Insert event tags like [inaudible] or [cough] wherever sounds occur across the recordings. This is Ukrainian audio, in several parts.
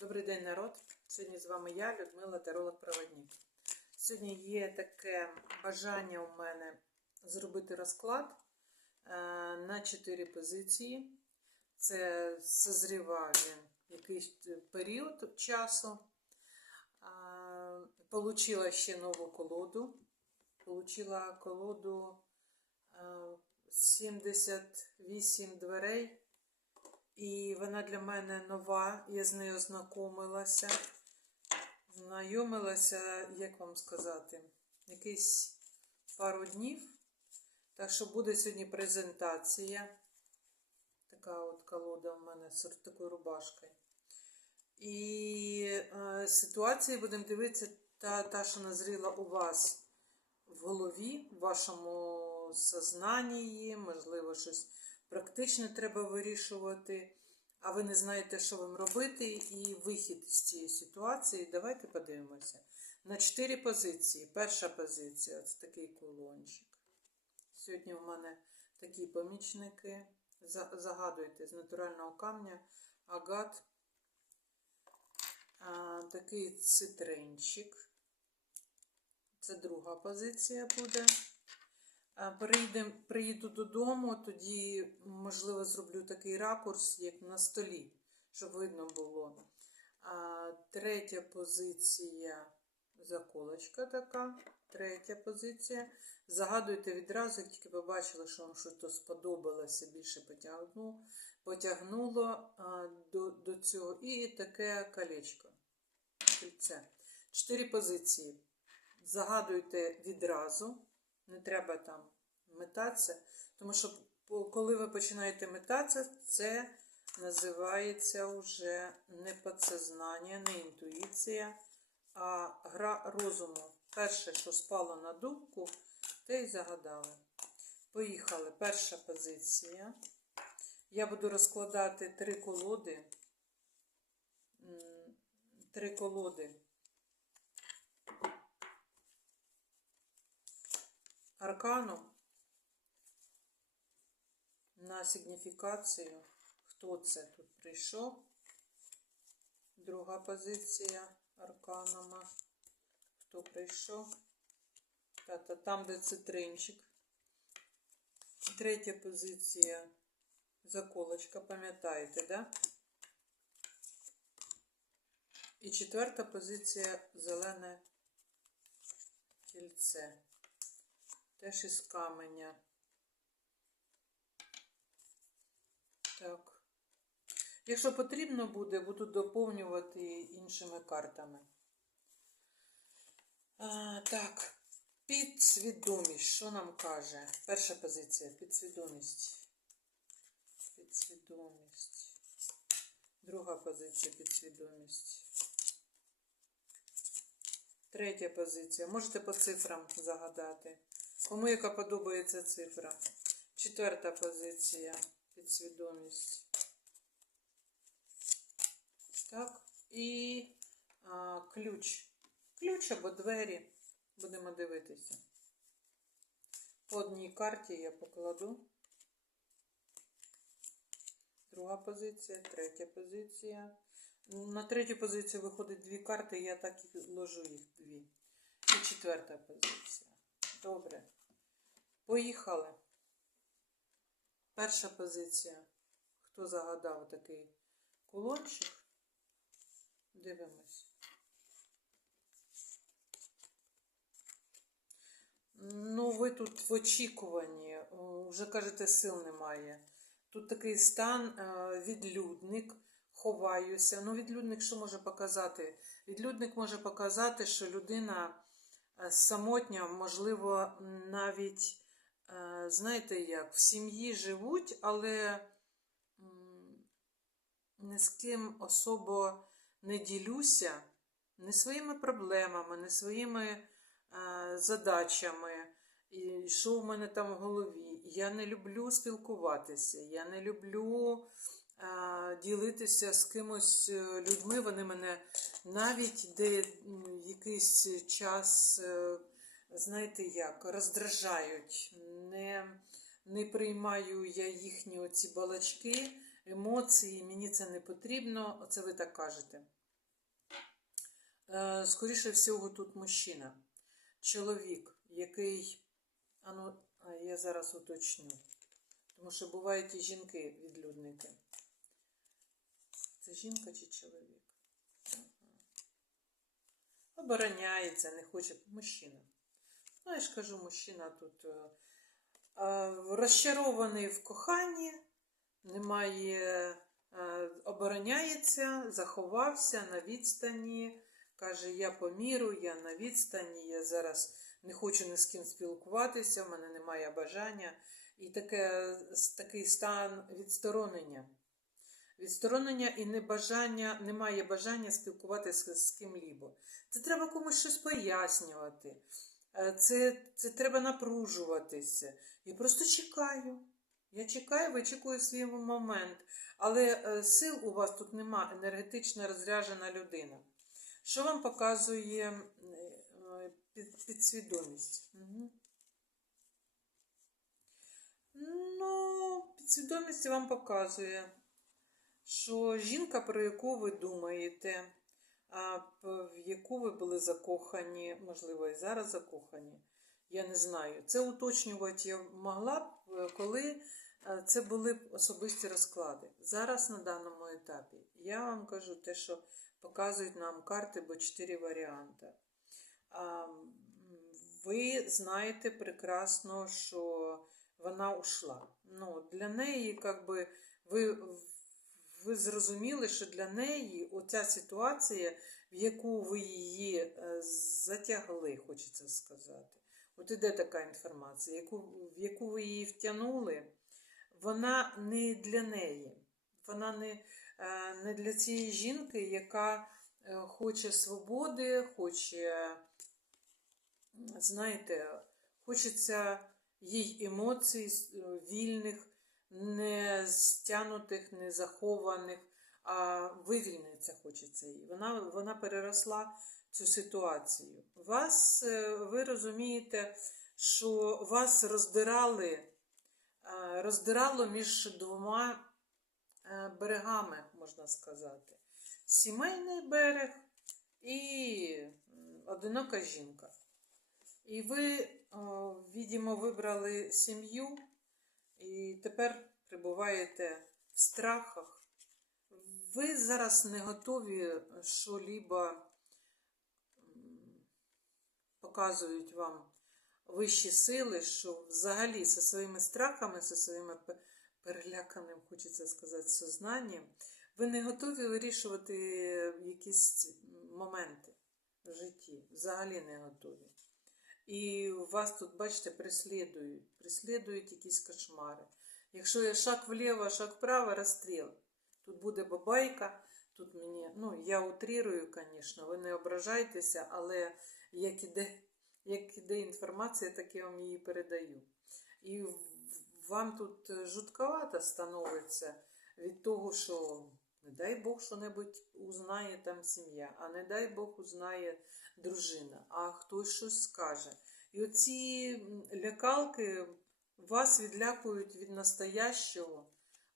Добрий день, народ! Сьогодні з вами я, Людмила Таролог-Проводник. Сьогодні є таке бажання у мене зробити розклад е, на 4 позиції. Це созрівав він якийсь період часу. Получила ще нову колоду. Получила колоду е, 78 дверей. І вона для мене нова, я з нею знайомилася. Знайомилася, як вам сказати, якийсь пару днів. Так що буде сьогодні презентація. Така от колода у мене з такою рубашкою. І е, ситуації будемо дивитися, та, та, що назріла у вас в голові, в вашому сознанні, можливо, щось практично треба вирішувати, а ви не знаєте, що вам робити, і вихід з цієї ситуації. Давайте подивимося. На чотири позиції. Перша позиція це такий кулончик. Сьогодні у мене такі помічники. Загадуйте з натурального камня агат. А, такий цитринчик. Це друга позиція буде. А, приїду додому, тоді, можливо, зроблю такий ракурс, як на столі, щоб видно було. А, третя позиція заколочка така. Третя позиція. Загадуйте відразу, як тільки побачили, що вам щось сподобалося, більше потягну, потягнуло а, до, до цього. І таке колечко. Кільце. Чотири позиції. Загадуйте відразу. Не треба там метатися, тому що коли ви починаєте метатися, це називається вже не підсознання, не інтуїція, а гра розуму. Перше, що спало на думку, те й загадали. Поїхали. Перша позиція. Я буду розкладати три колоди. Три колоди. Аркану на сигніфікацію, хто це тут прийшов. Друга позиція арканума. Хто прийшов? Та-та, там, де цитринчик. Третя позиція заколочка, пам'ятаєте, да? І четверта позиція зелене кільце. Теж із каменя. Так. Якщо потрібно буде, буду доповнювати іншими картами. А, так, підсвідомість. Що нам каже? Перша позиція підсвідомість. Підсвідомість. Друга позиція підсвідомість. Третя позиція. Можете по цифрам загадати. Кому яка подобається цифра. Четверта позиція. Підсвідомість. Так. І а, ключ. Ключ або двері. Будемо дивитися. По одній карті я покладу. Друга позиція, третя позиція. На третю позицію виходить дві карти, я так і ложу їх дві. І четверта позиція. Добре. Поїхали. Перша позиція. Хто загадав такий кулончик? Дивимось. Ну, ви тут в очікуванні, вже кажете, сил немає. Тут такий стан, е, відлюдник, ховаюся. Ну, відлюдник що може показати? Відлюдник може показати, що людина е, самотня, можливо, навіть, знаєте як, в сім'ї живуть, але ні з ким особо не ділюся, не своїми проблемами, не своїми е, задачами. І що в мене там в голові? Я не люблю спілкуватися, я не люблю ділитися з кимось е, людьми. Вони мене навіть де якийсь час, е, знаєте як, роздражають. Не, не приймаю я їхні оці балачки, емоції, мені це не потрібно. Оце ви так кажете. Е, Скоріше всього, тут мужчина. Чоловік, який. А ну, я зараз уточню. Тому що бувають і жінки відлюдники. Це жінка чи чоловік? Обороняється, не хоче. Мужчина. Ну, кажу, мужчина тут е, е, розчарований в коханні, немає, е, обороняється, заховався на відстані. Каже, я по міру, я на відстані, я зараз не хочу ні з ким спілкуватися, в мене немає бажання. І таке, такий стан відсторонення. Відсторонення і небажання, немає бажання спілкуватися з ким-лібо. Це треба комусь щось пояснювати. Е, Це, це треба напружуватися. Я просто чекаю. Я чекаю, вичікую свій момент. Але е, сил у вас тут нема, енергетично розряджена людина. Що вам показує е, підсвідомість? Угу. Ну, підсвідомість вам показує, що жінка, про яку ви думаєте, в яку ви були закохані, можливо, і зараз закохані, я не знаю. Це уточнювати я могла б, е, коли е, це були б особисті розклади. Зараз на даному етапі я вам кажу те, що показують нам карти, бо чотири варіанти. Ви знаєте прекрасно, що вона ушла. Ну, для неї, як би, ви, ви зрозуміли, що для неї оця ситуація, в яку ви її е, затягли, хочеться сказати. От іде така інформація, яку, в яку ви її втягнули, вона не для неї. Вона не, е, не для цієї жінки, яка е, хоче свободи, хоче, знаєте, хочеться їй емоцій вільних, не стянутих, не захованих, а вивільнитися хочеться їй. Вона, вона переросла цю ситуацію. Вас, е, ви розумієте, що вас роздирали, е, роздирало між двома е, берегами, можна сказати. Сімейний берег і одинока жінка. І ви, відімо, вибрали сім'ю, і тепер перебуваєте в страхах. Ви зараз не готові що-либо м, показують вам вищі сили, що взагалі зі своїми страхами, зі своїми переляканим, хочеться сказати, сознанням, ви не готові вирішувати якісь моменти в житті. Взагалі не готові. І вас тут, бачите, преслідують, преслідують якісь кошмари. Якщо я шаг вліво, шаг вправо, розстріл. Тут буде бабайка, тут мені, ну, я утрірую, звісно, ви не ображайтеся, але як іде, як іде інформація, так я вам її передаю. І вам тут жутковато становиться від того, що не дай Бог що-небудь узнає там сім'я, а не дай Бог узнає дружина, а хтось щось скаже. І оці лякалки вас відлякують від настоящого,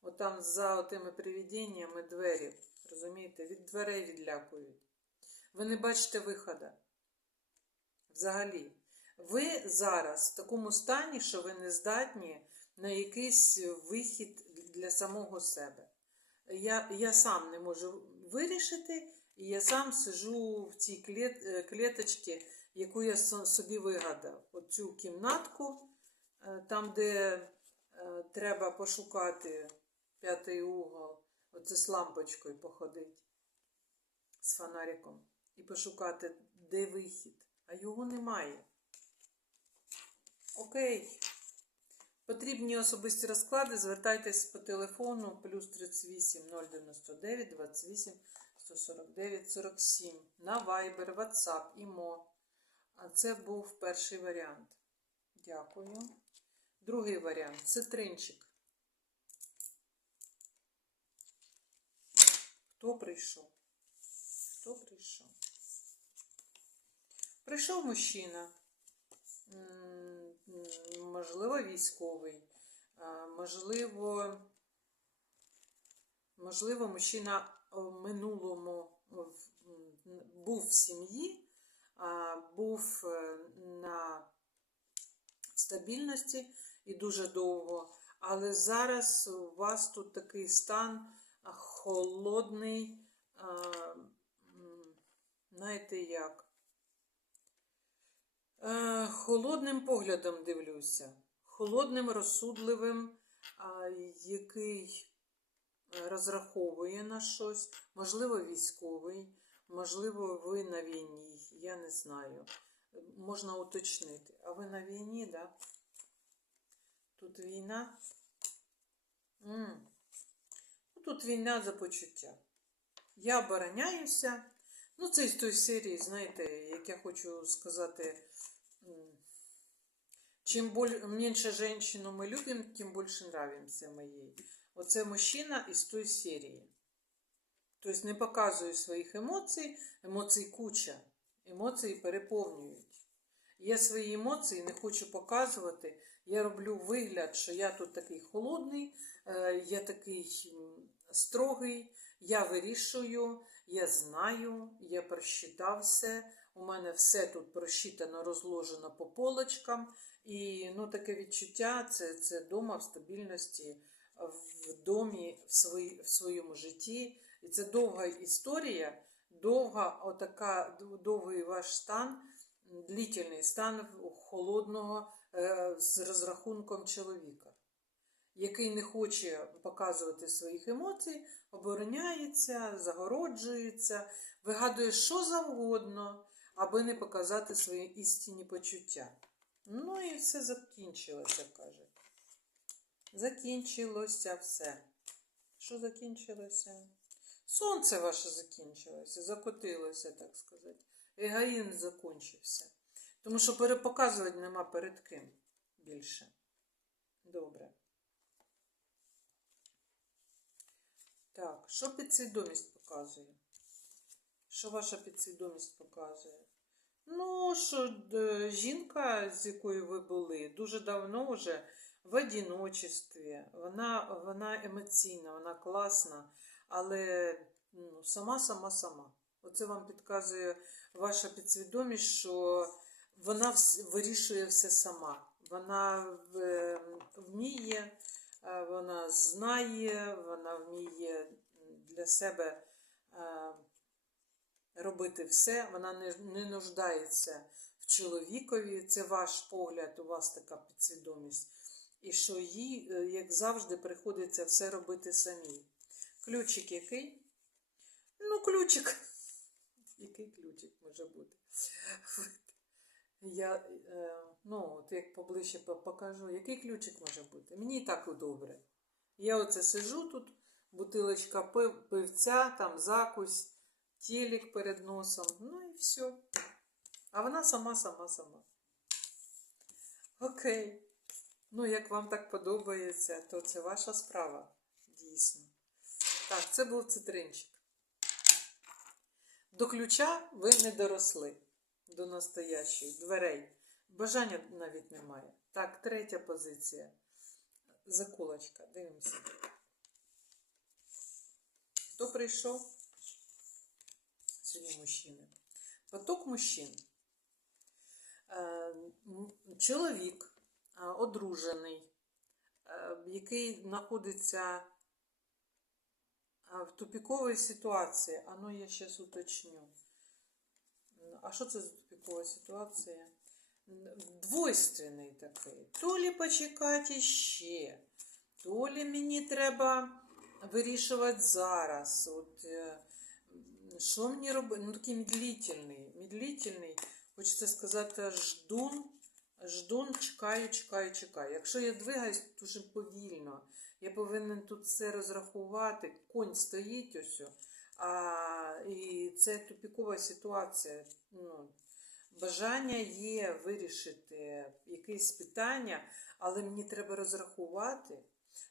отам за тими привіденнями двері. Розумієте, від дверей відлякують. Ви не бачите виходу. Взагалі. Ви зараз в такому стані, що ви не здатні на якийсь вихід для самого себе. Я, я сам не можу вирішити, і я сам сижу в цій е, клеточці, яку я собі вигадав. Оцю кімнатку, е, там, де е, треба пошукати п'ятий угол, оце з лампочкою походити, з фонариком, і пошукати, де вихід. А його немає. Окей. Потрібні особисті розклади, звертайтесь по телефону плюс 38 099 28 149 47 на Viber, WhatsApp, ІМО. А це був перший варіант. Дякую. Другий варіант це тринчик. Хто прийшов? Хто прийшов? Прийшов мужчина. Можливо, військовий. Можливо, можливо, мужчина в минулому був в сім'ї, був е, на стабільності і дуже довго. Але зараз у вас тут такий стан холодний, знаєте як? Е, Холодним поглядом дивлюся, холодним, розсудливим, який е, розраховує на щось, можливо, військовий, можливо, ви на війні, я не знаю. Можна уточнити. А ви на війні, так? Да? Тут війна. М. Ну, Тут війна за почуття. Я обороняюся. Ну, це із тої серії, знаєте, як я хочу сказати, чим боль... менше женщину ми любимо, тим більше нравимося ми їй. Оце мужчина із тої серії. Тобто не показую своїх емоцій, емоцій куча, емоції переповнюють. Я свої емоції не хочу показувати. Я роблю вигляд, що я тут такий холодний, е, я такий строгий, я вирішую, я знаю, я просчитав все. У мене все тут просчитано, розложено по полочкам. І ну, таке відчуття це, це дома в стабільності, в домі, в, свої, в своєму житті. І це довга історія, довга, отака, довгий ваш стан, длительний стан холодного е, з розрахунком чоловіка, який не хоче показувати своїх емоцій, обороняється, загороджується, вигадує що завгодно, аби не показати свої істинні почуття. Ну і все закінчилося, каже. Закінчилося все. Що закінчилося? Сонце ваше закінчилося, закотилося, так сказати. Егоїн закінчився. Тому що перепоказувати нема перед ким більше. Добре. Так, що підсвідомість показує? Що ваша підсвідомість показує? Ну, що е, жінка, з якою ви були, дуже давно вже в одиночестві. Вона, вона емоційна, вона класна, але ну, сама, сама, сама. Оце вам підказує ваша підсвідомість, що вона вирішує все сама. Вона вміє, е, вона знає, вона вміє для себе е, робити все. Вона не, не нуждається в чоловікові. Це ваш погляд, у вас така підсвідомість. І що їй, е, як завжди, приходиться все робити самій. Ключик який? Ну, ключик. [laughs] Який ключик може бути? Я, е, ну, от як поближче покажу, який ключик може бути? Мені і так добре. Я оце сижу тут, бутилочка пив, пивця, там закусь, телек перед носом, ну і все. А вона сама, сама, сама. Окей. Ну, як вам так подобається, то це ваша справа, дійсно. Так, це був цитринчик. До ключа ви не доросли до настоящих дверей. Бажання навіть немає. Так, третя позиція. Заколочка. Дивимося. Хто прийшов? Сьогодні мужчини. Поток мужчин. Е, Чоловік одружений, е, який знаходиться в тупіковій ситуації, а ну я зараз уточню. А що це за тупікова ситуація? Двойственний такий. То лі почекати ще, то лі мені треба вирішувати зараз. От, е, що мені робити? Ну, такий медлительний. Медлительний, хочеться сказати, ждун. Ждун, чекаю, чекаю, чекаю. Якщо я двигаюсь дуже повільно, я повинен тут все розрахувати. Конь стоїть ось. А, і це тупікова ситуація. Ну, бажання є вирішити якесь питання, але мені треба розрахувати,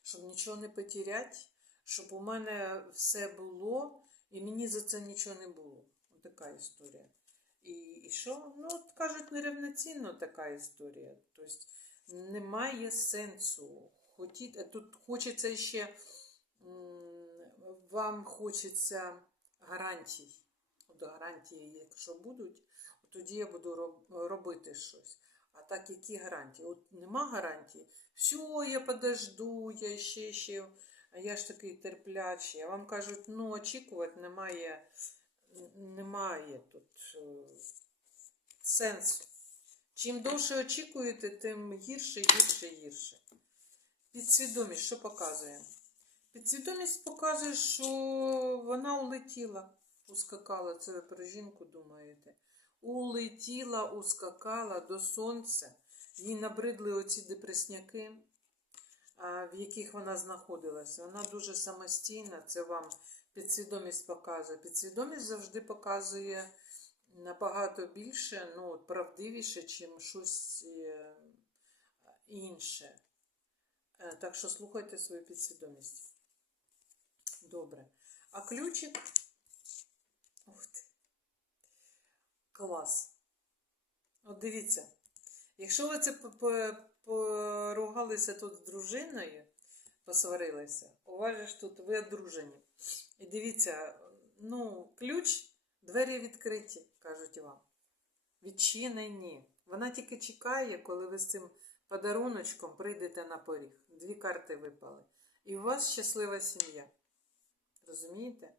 щоб нічого не потеряти, щоб у мене все було, і мені за це нічого не було. Ось така історія. І, і що? Ну, от кажуть, нерівноцінно така історія. Тобто немає сенсу. Хотіти, тут хочеться ще, вам хочеться гарантій. От гарантії, якщо будуть, тоді я буду робити щось. А так, які гарантії? От нема гарантії. Все, я подожду, я ще ще. Я ж такий терплячий. А вам кажуть, ну очікувати немає, немає тут е, сенсу. Чим довше очікуєте, тим гірше, гірше, гірше. Підсвідомість, що показує? Підсвідомість показує, що вона улетіла, ускакала. Це ви про жінку думаєте. Улетіла, ускакала до сонця. Їй набридли оці депресняки, в яких вона знаходилася. Вона дуже самостійна, це вам підсвідомість показує. Підсвідомість завжди показує набагато більше, ну, правдивіше, чим щось е, інше. Е, Так що слухайте свою підсвідомість. Добре. А ключик. Ух ти. Клас. От дивіться. Якщо ви це поругалися тут з дружиною, посварилися, у вас же ж тут ви одружені. І дивіться, ну, ключ, двері відкриті, кажуть вам. Відчинені. Вона тільки чекає, коли ви з цим подаруночком прийдете на поріг. Дві карти випали. І у вас щаслива сім'я. Розумієте?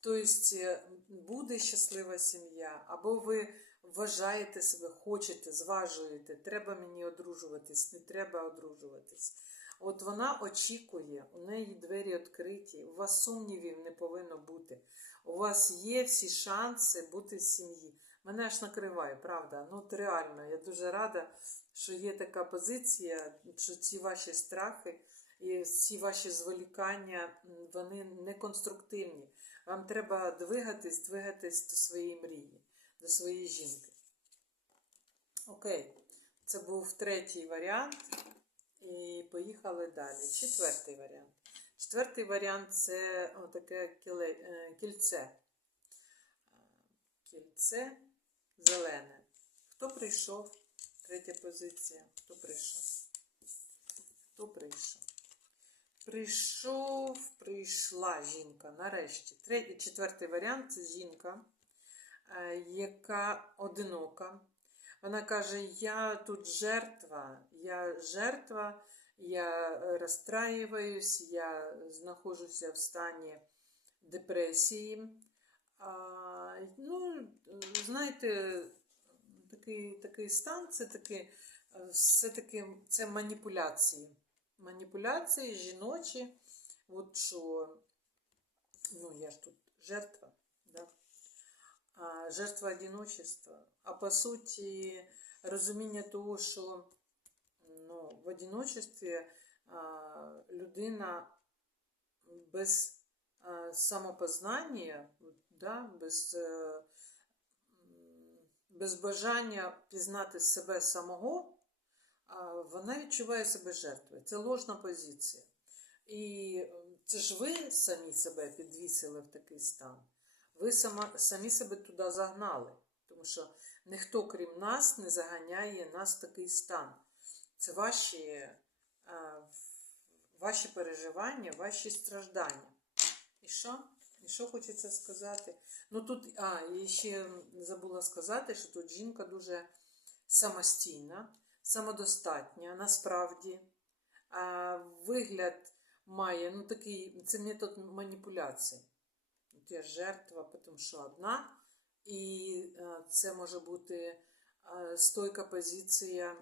Тобто буде щаслива сім'я, або ви вважаєте себе, хочете, зважуєте, треба мені одружуватись, не треба одружуватись. От вона очікує, у неї двері відкриті, у вас сумнівів не повинно бути. У вас є всі шанси бути в сім'ї. Мене аж накриває, правда. Ну, от реально, я дуже рада, що є така позиція, що ці ваші страхи і всі ваші зволікання, вони не конструктивні. Вам треба двигатись, двигатись до своєї мрії, до своєї жінки. Окей, це був третій варіант. І поїхали далі. Четвертий варіант. Четвертий варіант це таке кільце. Кільце зелене. Хто прийшов? Третя позиція. Хто прийшов? Хто прийшов? Прийшов, прийшла жінка. Нарешті. Третій, четвертий варіант це жінка, е, яка одинока. Вона каже: Я тут жертва, я жертва, я розстраююсь, я знаходжуся в стані депресії. А, ну, знаєте, такий, такий стан це таки, все-таки це маніпуляції. Маніпуляції жіночі. От що, ну, я ж тут жертва, да? Жертва одиночества. А по суті, розуміння того, що ну, в одиночестві людина без самопознання, да, без, е, без бажання пізнати себе самого, вона відчуває себе жертвою. Це ложна позиція. І це ж ви самі себе підвісили в такий стан. Ви сама, самі себе туди загнали. Тому що ніхто, крім нас, не заганяє нас в такий стан. Це ваші, ваші переживання, ваші страждання. І що? І що хочеться сказати? Ну тут, а, і ще забула сказати, що тут жінка дуже самостійна, самодостатня, насправді. А, вигляд має, ну такий, це метод маніпуляції. Я жертва, тому що одна. І е, це може бути е, стойка позиція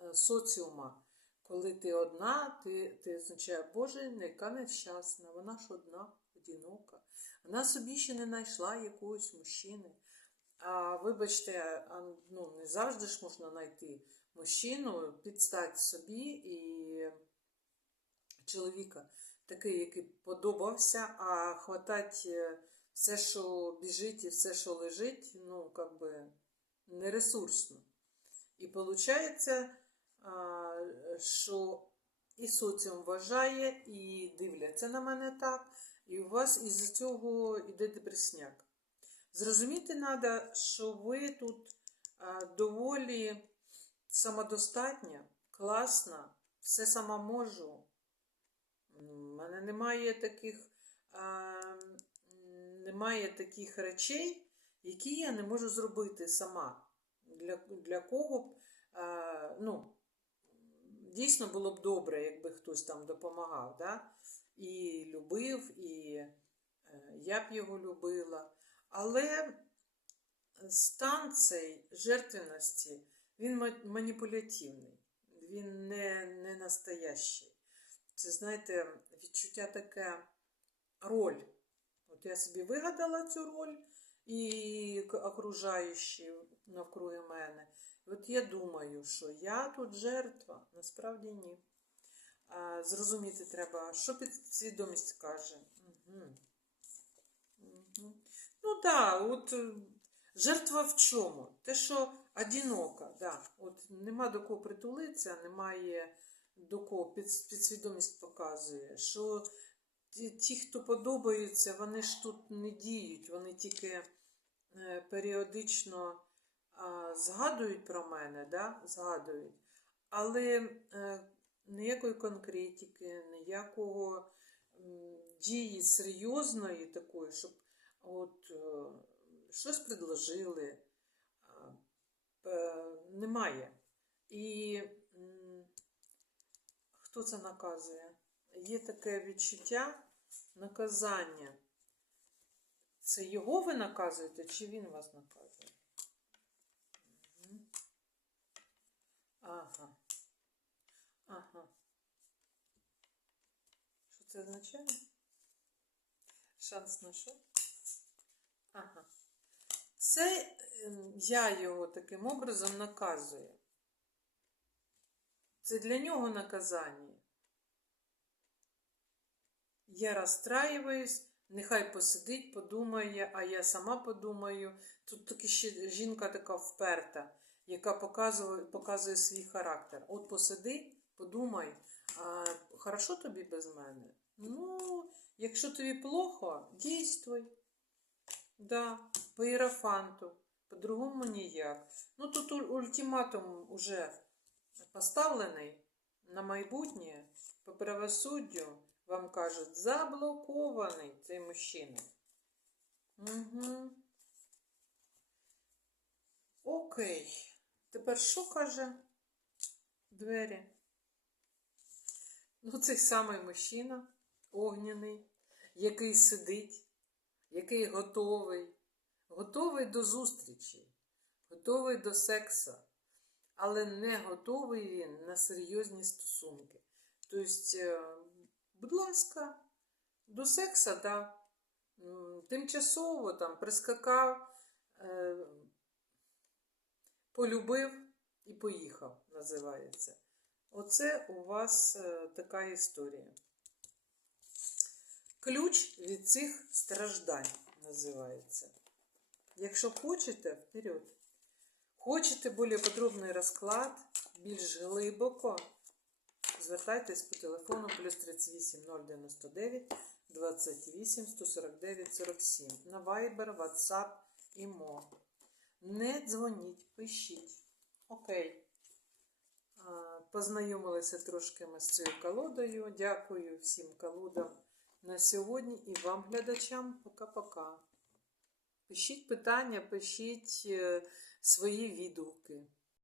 е, соціума. Коли ти одна, ти, ти означає, Боже, яка нещасна, вона ж одна, одинока. Вона собі ще не знайшла якогось мужчини. А вибачте, ну, не завжди ж можна знайти мужчину, підстать собі і чоловіка, такий, який подобався, а хватать все, що біжить і все, що лежить, ну, как би не ресурсно. І виходить, що і соціум вважає, і дивляться на мене так, і у вас із цього йде депресняк. Зрозуміти треба, що ви тут доволі самодостатня, класна, все сама можу. У мене немає таких а, немає таких речей, які я не можу зробити сама. Для, для кого б, е, ну, дійсно було б добре, якби хтось там допомагав, да? і любив, і е, я б його любила. Але стан цей жертвеності, він маніпулятивний, він не, не настоящий. Це, знаєте, відчуття таке роль. От я собі вигадала цю роль і окружаючі навкруги мене. От я думаю, що я тут жертва, насправді ні. А, зрозуміти треба, що підсвідомість каже. Угу. Угу. Ну так, от е, жертва в чому? Те, що одинока, да. от нема до кого притулитися, немає до кого підсвідомість показує, що ті, хто подобаються, вони ж тут не діють, вони тільки е, періодично згадують про мене, да? згадують. Але е, ніякої конкретики, ніякого дії серйозної такої, щоб от, е, щось предложили, немає. І хто це наказує? Є таке відчуття наказання. Це його ви наказуєте, чи він вас наказує? Ага. Ага. Що це означає? Шанс на що? Ага. Це ем, я його таким образом наказую. Це для нього наказання. Я розстраююсь, нехай посидить, подумає, а я сама подумаю. Тут таки ще жінка така вперта, яка показує, показує свій характер. От посиди, подумай, а хорошо тобі без мене? Ну, якщо тобі плохо, дійствуй. Да, по іерофанту, по-другому ніяк. Ну тут ультиматум уже поставлений на майбутнє, по правосуддю вам кажуть, заблокований цей мужчина. Угу. Окей. Тепер що каже двері? Ну, цей самий мужчина, огняний, який сидить, який готовий, готовий до зустрічі, готовий до сексу, але не готовий він на серйозні стосунки. Тобто, е, будь ласка, до секса, да. Тимчасово там прискакав, е, полюбив і поїхав, називається. Оце у вас е, така історія. Ключ від цих страждань називається. Якщо хочете, вперед. Хочете більш подробний розклад, більш глибоко, звертайтесь по телефону плюс 38 099 28 149 47 на Viber, WhatsApp і Мо. Не дзвоніть, пишіть. Окей. Познайомилися трошки ми з цією колодою. Дякую всім колодам на сьогодні і вам, глядачам. Пока-пока. Пишіть питання, пишіть е, свої відгуки.